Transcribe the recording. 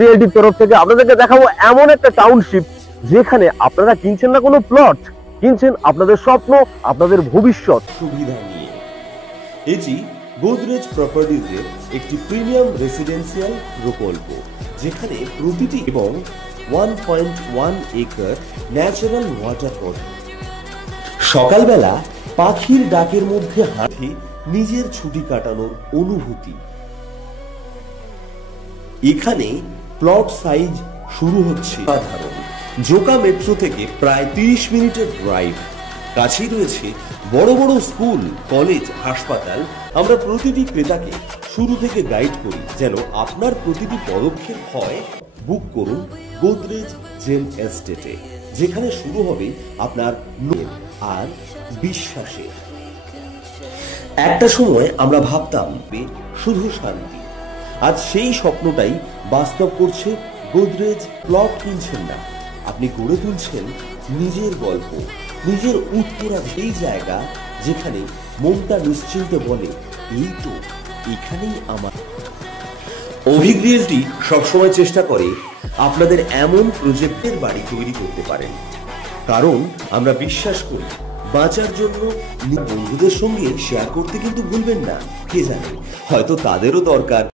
রিয়েলটির তরফ থেকে আপনাদেরকে দেখাবো এমন একটা টাউনশিপ যেখানে আপনারা কিনছেন না কোনো প্লট, কিনছেন আপনাদের স্বপ্ন, আপনাদের ভবিষ্যৎ। সুবিধা নিয়ে এটি গোদরেজ প্রপার্টিজের একটি প্রিমিয়াম রেসিডেন্সিয়াল প্রকল্প, যেখানে প্রতিটি এবং 1.1 একর ন্যাচারাল ওয়াটার বডি। সকালবেলা পাখির ডাকের মধ্যে হাঁটি নিজের ছুটি কাটানোর অনুভূতি। এখানে প্লট সাইজ শুরু হচ্ছে সাধারণ জোকা মেট্রো থেকে প্রায় 30 মিনিটের ড্রাইভ। কাছেই রয়েছে বড় বড় স্কুল, কলেজ, হাসপাতাল। আমরা প্রতিটি ক্রেতাকে শুরু থেকে গাইড করি যেন আপনার প্রতিটি পদক্ষেপ হয়। বুক করুন গোদরেজ জেম এস্টেটে, যেখানে শুরু হবে আপনার আর বিশ্বাসে। একটা সময় আমরা ভাবতাম শুধু শান্তি, আজ সেই স্বপ্নটাই বাস্তব করছে গোদরেজ। প্লট কিনছেন না, আপনি গড়ে তুলছেন নিজের গল্প, নিজের উত্তরা। সেই জায়গা যেখানে মনটা নিশ্চিন্তে বলে, এই তো এখানেই আমার। অভিক রিয়েলটি সবসময় চেষ্টা করে আপনাদের এমন প্রজেক্টের বাড়ি তৈরি করতে পারেন, কারণ আমরা বিশ্বাস করি বাঁচার জন্য বন্ধুদের সঙ্গে শেয়ার করতে কিন্তু ভুলবেন না। কে জানে, হয়তো তাদেরও দরকার